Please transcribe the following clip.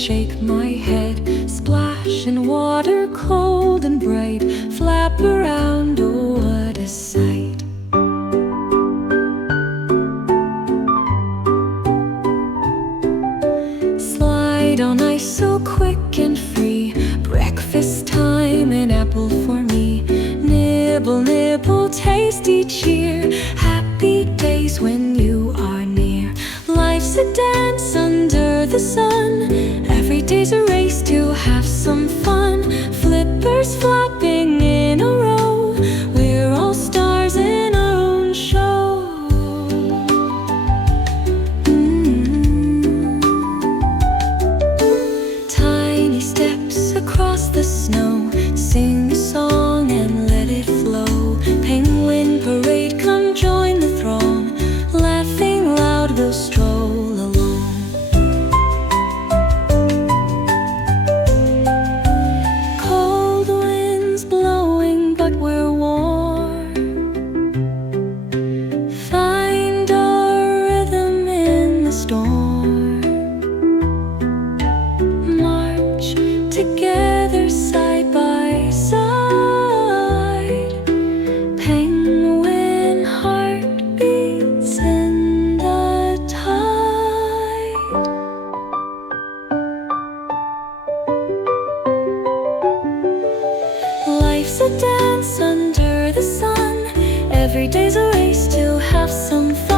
shake my head, splash in water cold and bright, flap around, oh what a sight. Slide on ice so quick and free, breakfast time, an apple for me. Nibble, nibble, tasty cheer, happy days when you are near. Life's a dance under the sun, every day's a race to have some fun. Flippers flapping in a row, we're all stars in our own show. Tiny steps across the snow, sing a song and let it flow. Penguin parade, come join the throng, laughing loud we'll stroll along. Cold winds blowing but we're warm, find our rhythm in the storm. March together side by side, penguin heartbeats in the tide. Life's a dance under the sun, every day's a race to have some fun.